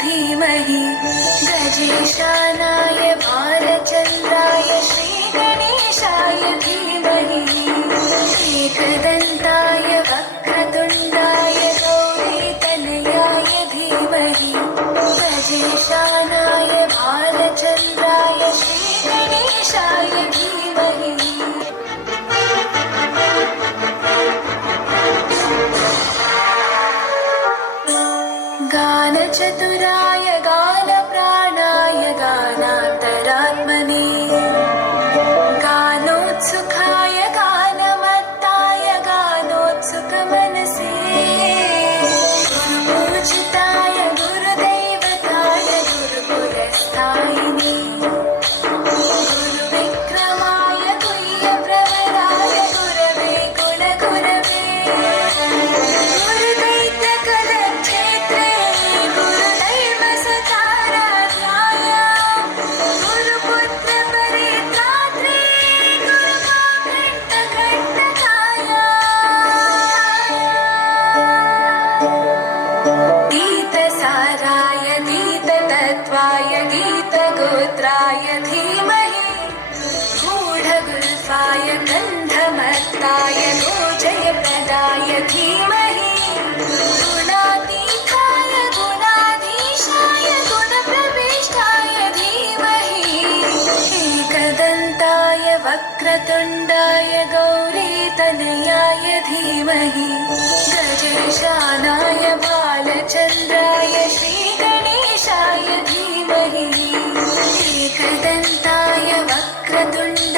धीमहि गजेशानाय भालचन्द्राय श्रीगणेशाय धीमहि एकदन्ताय वक्रतुण्डाय गौरीतनयाय धीमहि गजेशानाय भालचन्द्राय श्रीगणेशाय धीमहि गानचतुराय गानप्राणाय गानान्तरात्मने गानोत्सुकाय गानमत्ताय गानोत्सुकमनसे गुरुपूजिताय गुरुदैवताय गुरुपुरस्थायिने गुरुविक्रमाय गुह्यप्रवराय गुरवे गुणगुरवे गुरुदैत्यकलक्षेत्रे गुरुदैवसकाराध्याय गुरुपुत्रपरित्रात्रे गुरुमाकण्टकण्टकाय गीतसाराय गीततत्त्वाय गीतगोत्राय धीमहि गूढगुल्फाय गन्धमत्ताय गोजयप्रदाय धीमहि गुणातीताय गुणाधीशाय गुणप्रविष्टाय धीमहि एकदन्ताय वक्रतुण्डाय गौरीतनयाय धीमहि गजेशानाय भालचन्द्राय श्रीगणेशाय धीमहि एकदन्ताय वक्रतुण्डाय